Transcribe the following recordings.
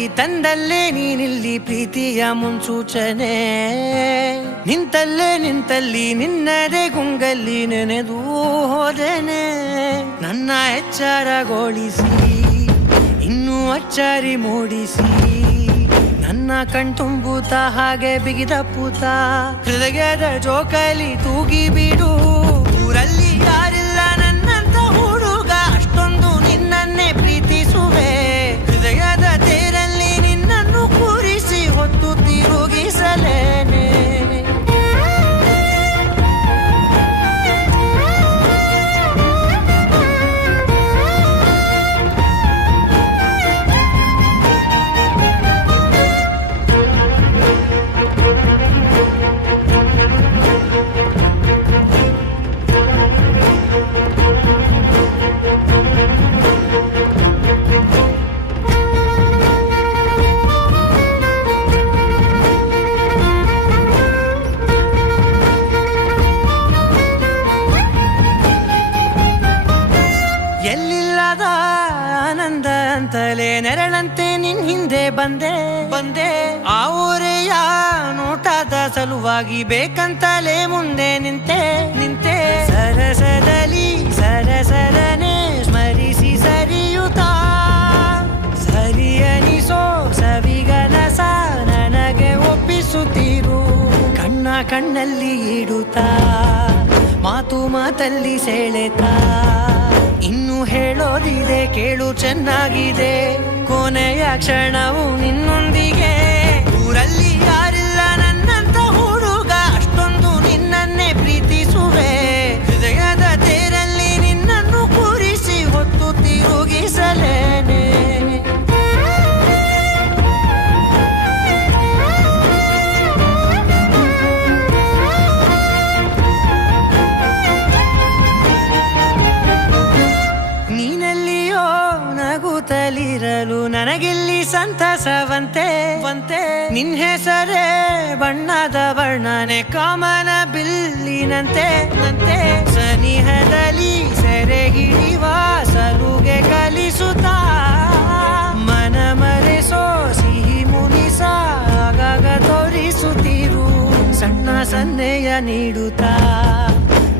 ಗೆಳತಿ ತಂದಲ್ಲೇ ನೀನಿಲ್ಲಿ ಪ್ರೀತಿಯ ಮುನ್ಸೂಚನೆ. ನಿಂತಲ್ಲಿ ನಿನ್ನದೇ ಗುಂಗಲ್ಲಿ ನೆನೆದು ಹೋದನೆ. ನನ್ನ ಎಚ್ಚರಗೊಳಿಸಿ ಇನ್ನೂ ಅಚ್ಚರಿ ಮೂಡಿಸಿ, ನನ್ನ ಕಣ್ತುಂಬುತ್ತ ಹಾಗೆ ಬಿಗಿದ ಪೂತ ಹೃದಯದ ಜೋಕಾಲಿ ತೂಗಿ ಬಿಡು. ಊರಲ್ಲಿ ಯಾರಿಲ್ಲ ನನ್ನಂತ ಹುಡುಗ, ಅಷ್ಟೊಂದು ನಿನ್ನನ್ನೇ ಪ್ರೀತಿಸುವೆ. ಹೃದಯದ ತೇರಲ್ಲಿ ನಿನ್ನನ್ನು ಕೂರಿಸಿ ಹೊತ್ತು ತಿರುಗಿಸಲೇನೆ. ಎಲ್ಲಿಲ್ಲದ ಆನಂದ ಅಂತಲೇ ನೆರಳಂತೆ ನಿನ್ ಹಿಂದೆ ಬಂದೆ. ಆ ಊರೆಯ ನೋಟದ ಸಲುವಾಗಿ ಬೇಕಂತಲೇ ಮುಂದೆ ನಿಂತೆ. ಸರಸದಲ್ಲಿ ಸರಸರನೆ ಸ್ಮರಿಸಿ ಸರಿಯುತ್ತಾ, ಸರಿಯನಿಸೋ ಸವಿಗನಸ ನನಗೆ ಒಪ್ಪಿಸುತ್ತೀರು. ಕಣ್ಣಲ್ಲಿ ಇಡುತ್ತಾ, ಮಾತಲ್ಲಿ ಸೆಳೆತಾ, ಇನ್ನು ಹೇಳೋದಿದೆ ಕೇಳು ಚೆನ್ನಾಗಿದೆ. ಕೊನೆಯ ಕ್ಷಣವು ನಿನ್ನೊಂದಿಗೆ. ಊರಲ್ಲಿ ಯಾರಿಲ್ಲ ನನ್ನಂತ ಹುಡುಗ, ಅಷ್ಟೊಂದು ನಿನ್ನನ್ನೇ ಪ್ರೀತಿಸುವೆ. ಹೃದಯದ ತೇರಲ್ಲಿ ನಿನ್ನನ್ನು ಕೂರಿಸಿ ಹೊತ್ತು ತಿರುಗಿಸಲೇನೆ. ನೀನೆಲ್ಲಿಯೋ ನಗುತ್ತಲಿರಲು ನನಗಿಲ್ಲಿ ಸಂತಸವಂತೆ. ನಿನ್ ಹೆಸರೇ ಬಣ್ಣದ ವರ್ಣನೆ ಕಾಮನ ಬಿಲ್ಲಿನಂತೆ. ಸನಿಹದಲ್ಲಿ ಸೆರೆ ಹಿಡಿಯುವ ಸಲುಗೆ ಕಲಿಸುತ್ತಾ, ಮನ ಮರೆಸೋ ಸಿಹಿ ಮುನಿಸ ಆಗಾಗ ತೋರಿಸುತ್ತೀರು. ಸಣ್ಣ ಸನ್ನೆಯ ನೀಡುತ್ತಾ,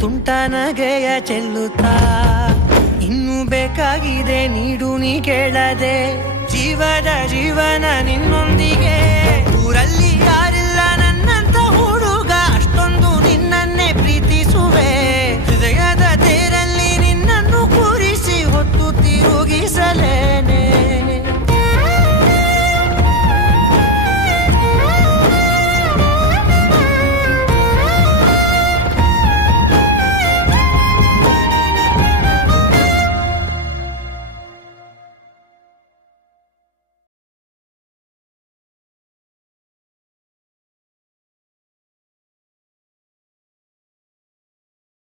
ತುಂಟ ನಗೆಯ ಚೆಲ್ಲುತ್ತಾ, ಇನ್ನು ಬೇಕಾಗಿದೆ ನೀಡು ನೀ ಕೇಳದೆ. ಜೀವನ ನಿನ್ನೊಂದಿಗೆ. ಊರಲ್ಲಿ ಯಾರೇ